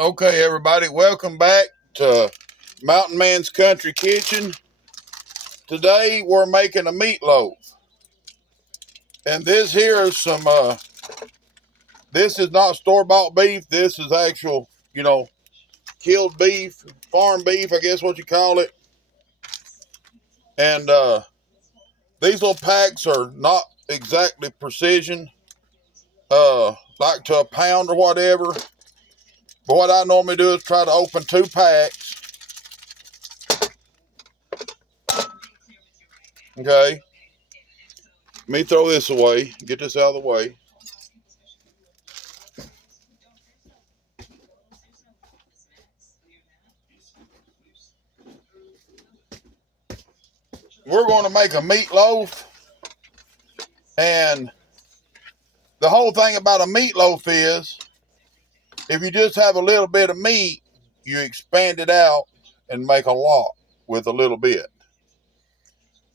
Okay, everybody, welcome back to Mountain Man's Country Kitchen. Today we're making a meatloaf. And this here is some, this is not store-bought beef. This is actual, killed beef, farm beef, I guess what you call it. And these little packs are not exactly precision, like to a pound or whatever. But what I normally do is try to open 2 packs. Okay. Let me throw this away. Get this out of the way. We're going to make a meatloaf. And the whole thing about a meatloaf is, if you just have a little bit of meat, you expand it out and make a lot with a little bit.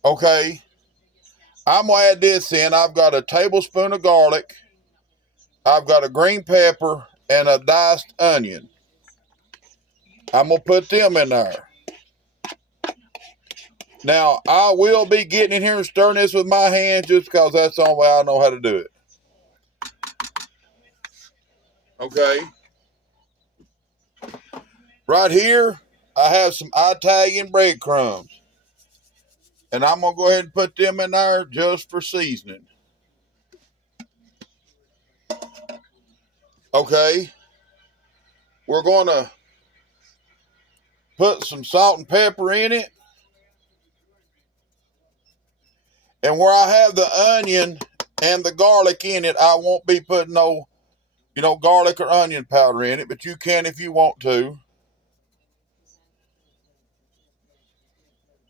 Okay. I'm going to add this in. I've got a tablespoon of garlic. I've got a green pepper and a diced onion. I'm going to put them in there. Now, I will be getting in here and stirring this with my hands just because that's the only way I know how to do it. Okay. Right here, I have some Italian breadcrumbs. And I'm going to go ahead and put them in there just for seasoning. Okay. We're going to put some salt and pepper in it. And where I have the onion and the garlic in it, I won't be putting no, garlic or onion powder in it, but you can if you want to.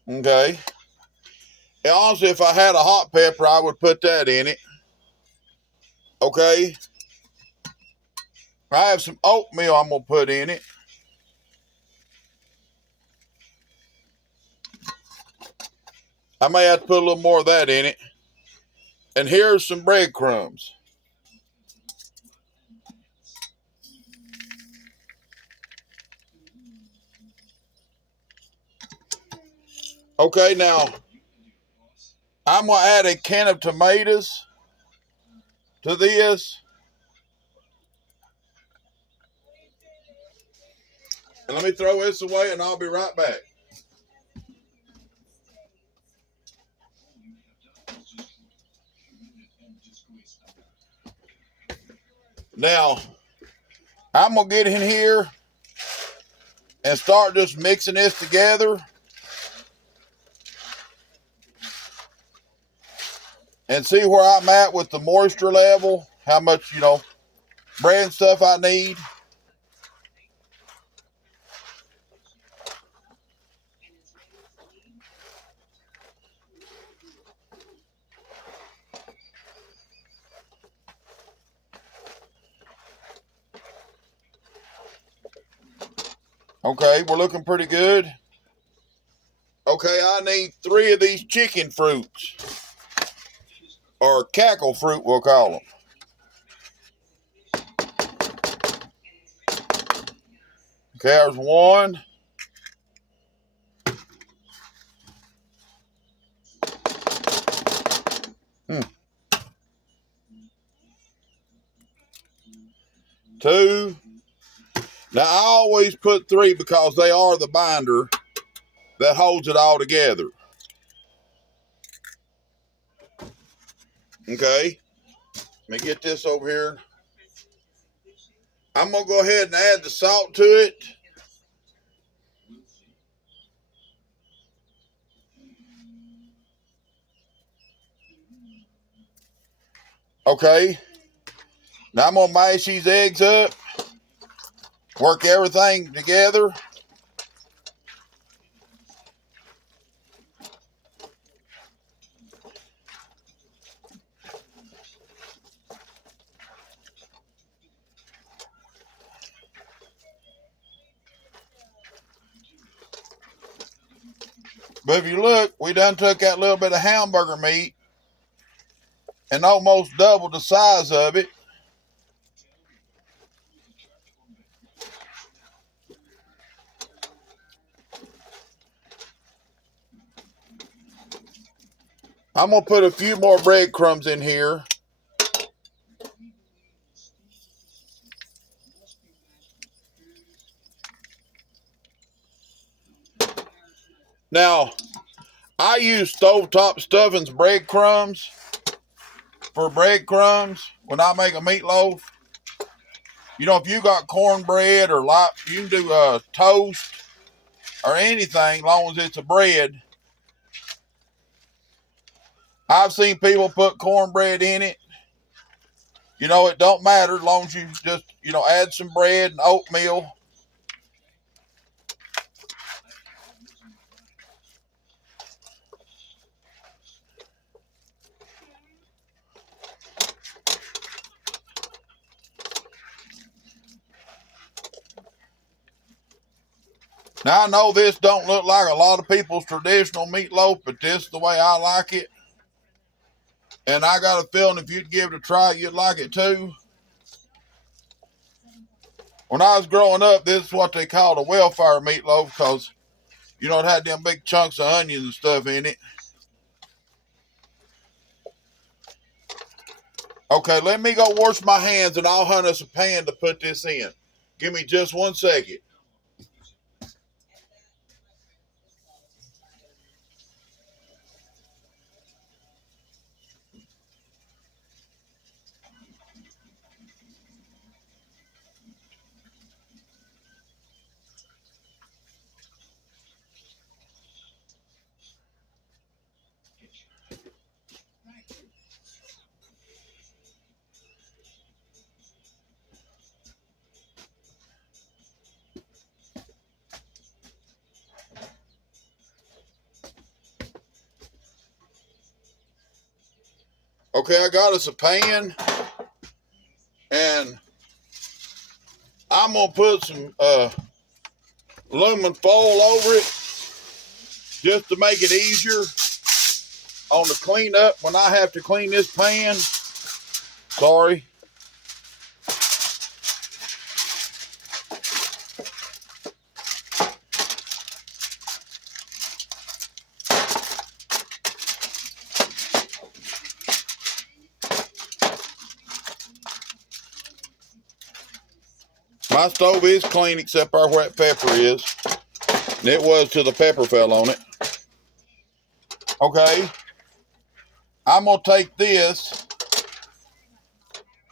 Okay. And honestly, if I had a hot pepper, I would put that in it. Okay. I have some oatmeal I'm going to put in it. I may have to put a little more of that in it. And here's some breadcrumbs. Okay, now, I'm going to add a can of tomatoes to this. And let me throw this away and I'll be right back. Now, I'm going to get in here and start just mixing this together. And see where I'm at with the moisture level. How much, bread and stuff I need. Okay, we're looking pretty good. Okay, I need 3 of these chicken fruits. Or cackle fruit, we'll call them. Okay, there's 1. 2. Now, I always put 3 because they are the binder that holds it all together. Okay. Let me get this over here. I'm going to go ahead and add the salt to it. Okay. Now, I'm going to mash these eggs up. Work everything together. But if you look, we done took that little bit of hamburger meat and almost doubled the size of it. I'm going to put a few more breadcrumbs in here. Now, I use stovetop stuffings breadcrumbs for breadcrumbs when I make a meatloaf. You know, if you got cornbread or you can do toast or anything, as long as it's a bread. I've seen people put cornbread in it. You know, it don't matter as long as you just, add some bread and oatmeal. Now, I know this don't look like a lot of people's traditional meatloaf, but this is the way I like it. And I got a feeling if you'd give it a try, you'd like it too. When I was growing up, this is what they called a welfare meatloaf because, it had them big chunks of onions and stuff in it. Okay, let me go wash my hands and I'll hunt us a pan to put this in. Give me just 1 second. Okay, I got us a pan, and I'm going to put some aluminum foil over it just to make it easier on the cleanup when I have to clean this pan. Sorry. My stove is clean except our wet pepper is. And it was till the pepper fell on it. Okay. I'm going to take this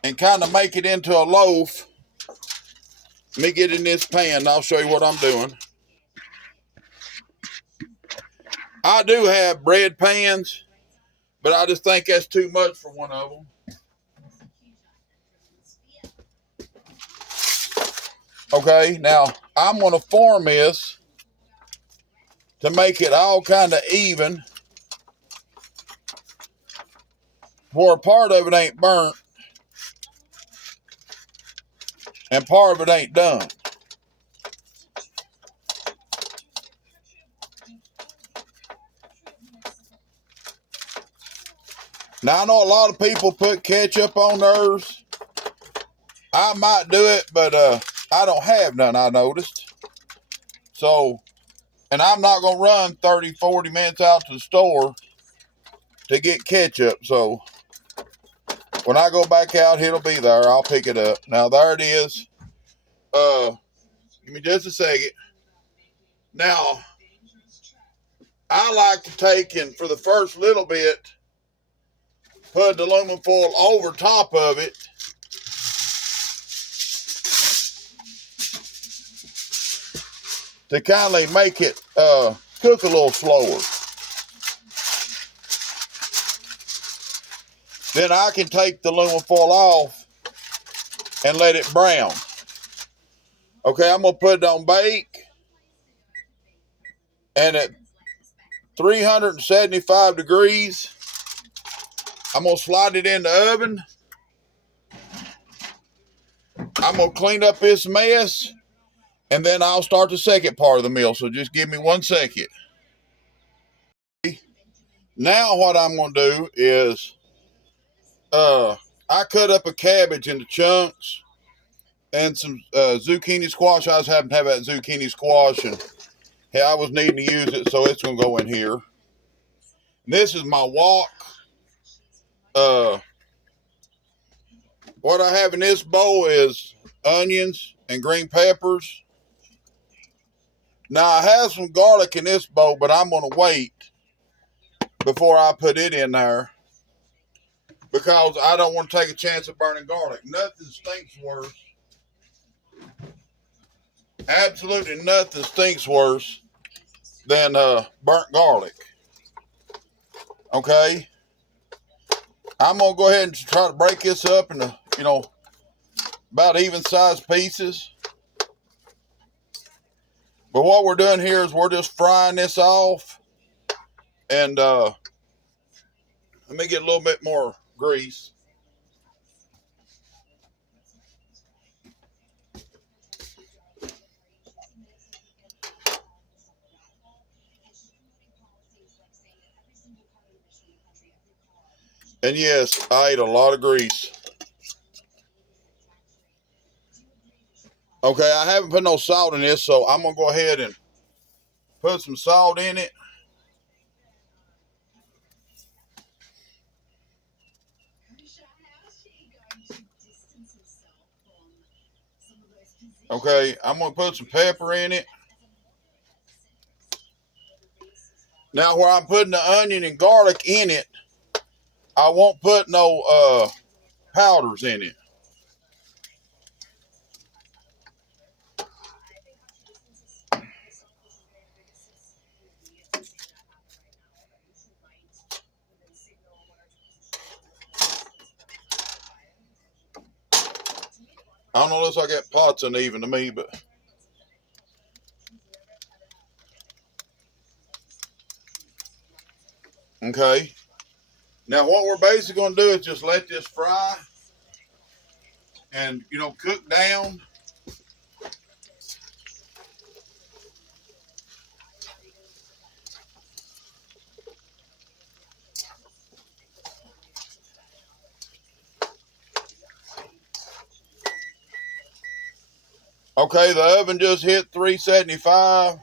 and kind of make it into a loaf. Let me get in this pan and I'll show you what I'm doing. I do have bread pans, but I just think that's too much for one of them. Okay, now I'm going to form this to make it all kind of even, where part of it ain't burnt and part of it ain't done. Now I know a lot of people put ketchup on theirs. I might do it, but I don't have none, I noticed. So, and I'm not going to run 30, 40 minutes out to the store to get ketchup. So, when I go back out, it'll be there. I'll pick it up. Now, there it is. Give me just a second. Now, I like to take and for the first little bit, put the aluminum foil over top of it. To kind of make it cook a little slower. Then I can take the aluminum foil off and let it brown. Okay, I'm going to put it on bake. And at 375 degrees, I'm going to slide it in the oven. I'm going to clean up this mess. And then I'll start the second part of the meal. So just give me 1 second. Now what I'm going to do is I cut up a cabbage into chunks and some zucchini squash. I just happen to have that zucchini squash, and hey, I was needing to use it, so it's going to go in here. This is my wok. What I have in this bowl is onions and green peppers. Now I have some garlic in this bowl, but I'm going to wait before I put it in there because I don't want to take a chance of burning garlic. Nothing stinks worse. Absolutely nothing stinks worse than burnt garlic. Okay? I'm going to go ahead and try to break this up into, about even sized pieces. But what we're doing here is we're just frying this off. And let me get a little bit more grease. And yes, I ate a lot of grease. Okay, I haven't put no salt in this, so I'm going to go ahead and put some salt in it. Okay, I'm going to put some pepper in it. Now, where I'm putting the onion and garlic in it, I won't put no powders in it. I don't know, looks like that pot's uneven to me, but okay. Now what we're basically going to do is just let this fry and, cook down. Okay, the oven just hit 375.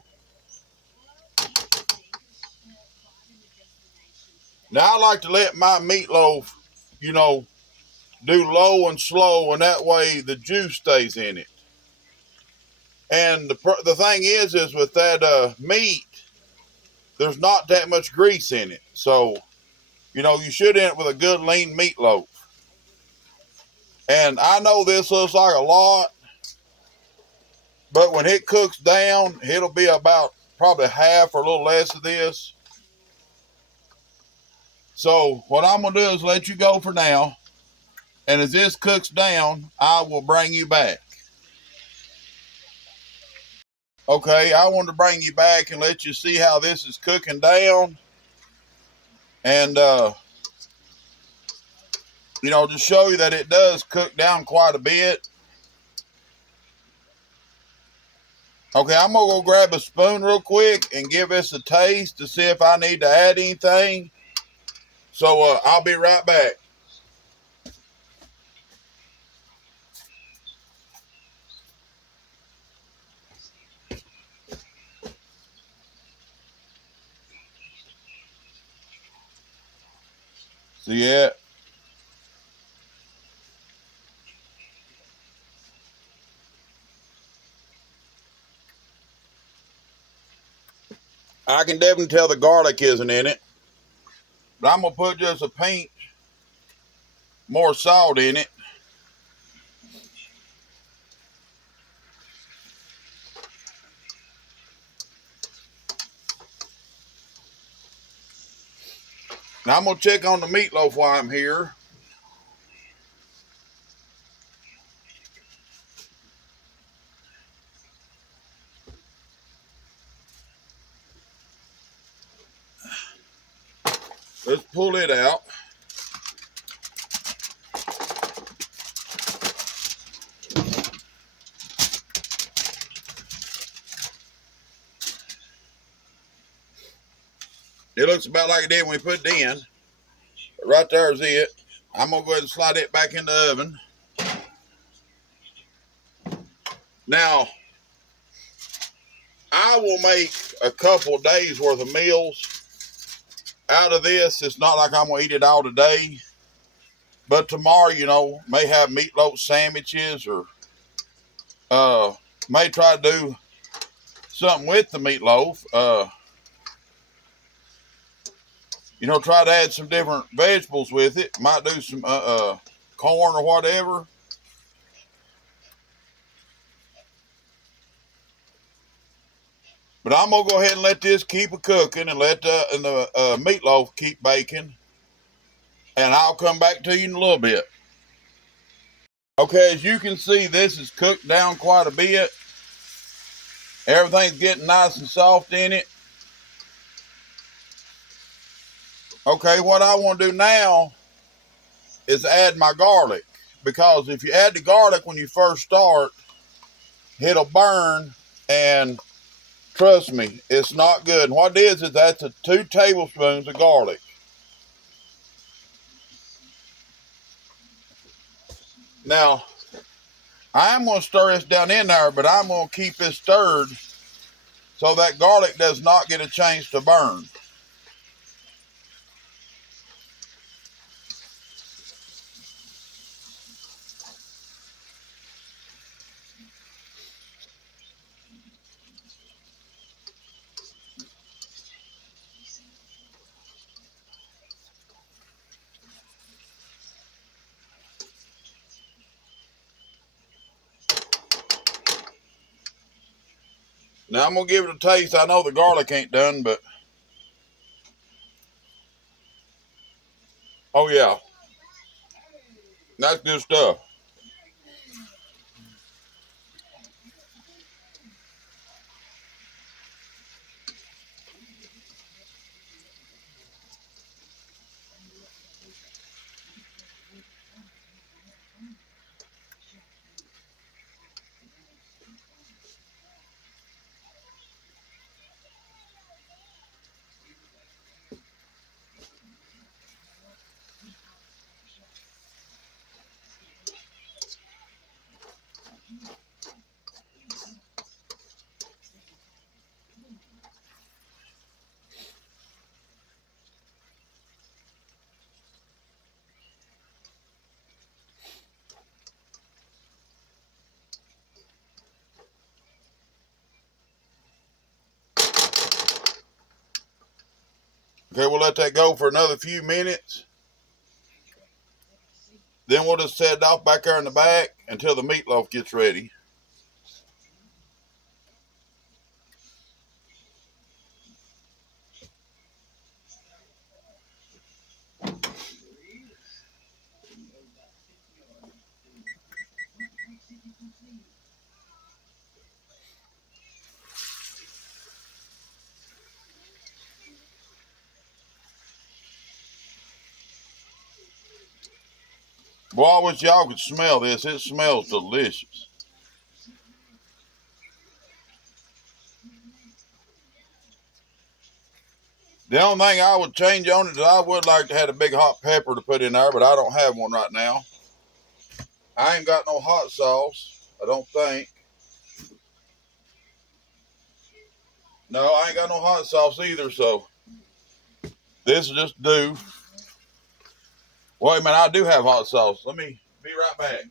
Now I like to let my meatloaf, do low and slow, and that way the juice stays in it. And the thing is with that meat, there's not that much grease in it. So, you should end up with a good lean meatloaf. And I know this looks like a lot, but when it cooks down, it'll be about probably half or a little less of this. So what I'm going to do is let you go for now. And as this cooks down, I will bring you back. Okay, I wanted to bring you back and let you see how this is cooking down. And, to show you that it does cook down quite a bit. Okay, I'm going to go grab a spoon real quick and give this a taste to see if I need to add anything. So I'll be right back. See it? I can definitely tell the garlic isn't in it. But I'm going to put just a pinch more salt in it. Now I'm going to check on the meatloaf while I'm here. Let's pull it out. It looks about like it did when we put it in. But right there is it. I'm going to go ahead and slide it back in the oven. Now, I will make a couple days worth of meals out of this. It's not like I'm going to eat it all today. But tomorrow, you know, may have meatloaf sandwiches or may try to do something with the meatloaf. You know, try to add some different vegetables with it. Might do some corn or whatever. But I'm going to go ahead and let this keep cooking and let the meatloaf keep baking. And I'll come back to you in a little bit. Okay, as you can see, this is cooked down quite a bit. Everything's getting nice and soft in it. Okay, what I want to do now is add my garlic. Because if you add the garlic when you first start, it'll burn, and trust me, it's not good. And what it is that's 2 tablespoons of garlic. Now, I am going to stir this down in there, but I'm going to keep it stirred so that garlic does not get a chance to burn. Now I'm going to give it a taste. I know the garlic ain't done, but oh yeah, that's good stuff. Okay, we'll let that go for another few minutes. Then we'll just set it off back there in the back until the meatloaf gets ready. Boy, I wish y'all could smell this. It smells delicious. The only thing I would change on it is I would like to have a big hot pepper to put in there, but I don't have one right now. I ain't got no hot sauce, I don't think. No, I ain't got no hot sauce either, so this will just do. Wait a minute, I do have hot sauce. Let me be right back.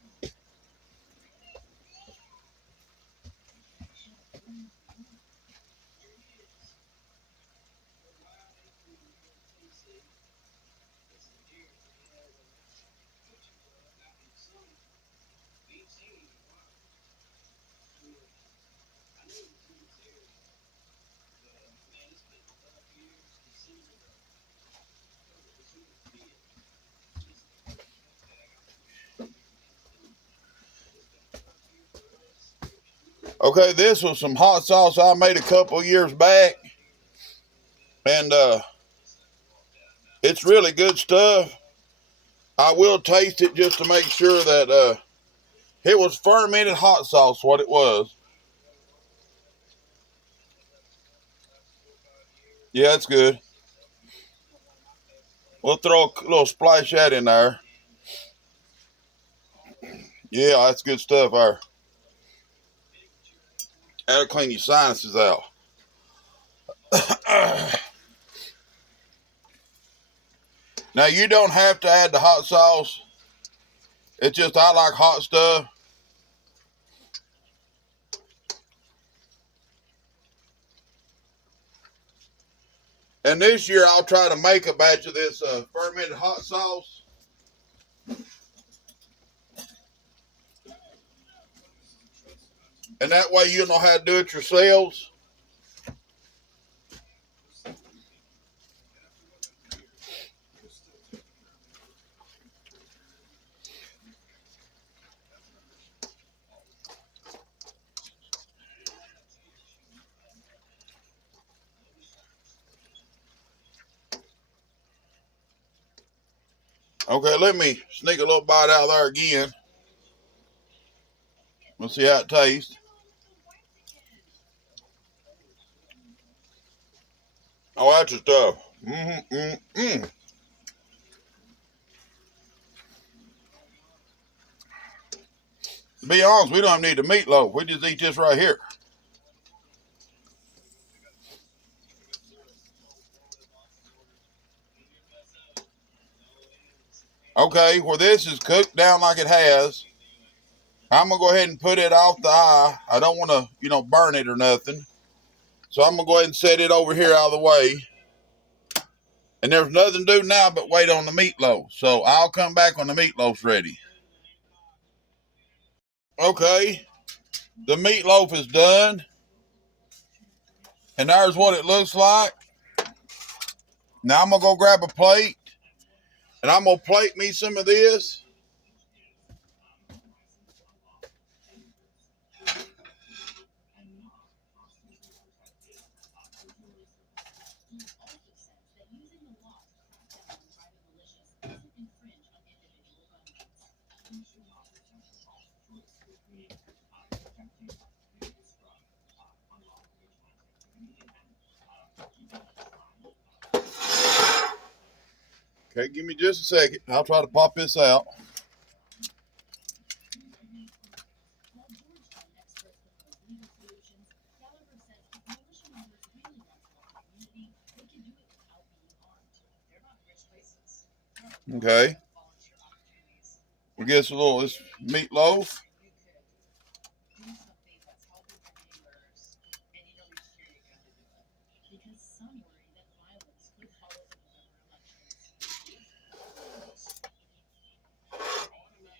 Okay, this was some hot sauce I made a couple years back. And it's really good stuff. I will taste it just to make sure that it was fermented hot sauce, what it was. Yeah, it's good. We'll throw a little splash of that in there. Yeah, that's good stuff there. That'll clean your sinuses out. Now you don't have to add the hot sauce. It's just I like hot stuff. And this year I'll try to make a batch of this fermented hot sauce. And that way you'll know how to do it yourselves. Okay, let me sneak a little bite out of there again. Let's see how it tastes. Oh, that's the stuff. To be honest, we don't even need the meatloaf. We just eat this right here. Okay, well this is cooked down like it has. I'm going to go ahead and put it off the eye. I don't want to, burn it or nothing. So I'm going to go ahead and set it over here out of the way. And there's nothing to do now but wait on the meatloaf. So I'll come back when the meatloaf's ready. Okay, the meatloaf is done. And there's what it looks like. Now I'm going to go grab a plate. And I'm going to plate me some of this. Okay, give me just a second. I'll try to pop this out. Okay. We get a little this meatloaf.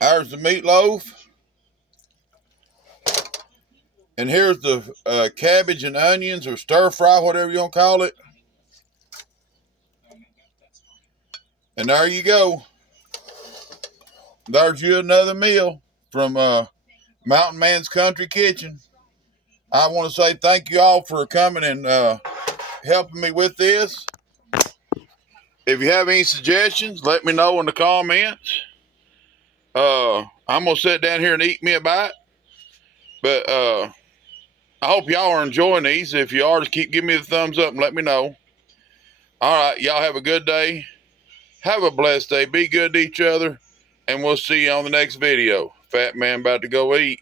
There's the meatloaf. And here's the cabbage and onions or stir fry, whatever you want to call it. And there you go. There's you another meal from Mountain Man's Country Kitchen. I want to say thank you all for coming and helping me with this. If you have any suggestions, let me know in the comments. I'm going to sit down here and eat me a bite. But I hope y'all are enjoying these. If you are, just keep giving me the thumbs up and let me know. All right, y'all have a good day. Have a blessed day. Be good to each other. And we'll see you on the next video. Fat man about to go eat.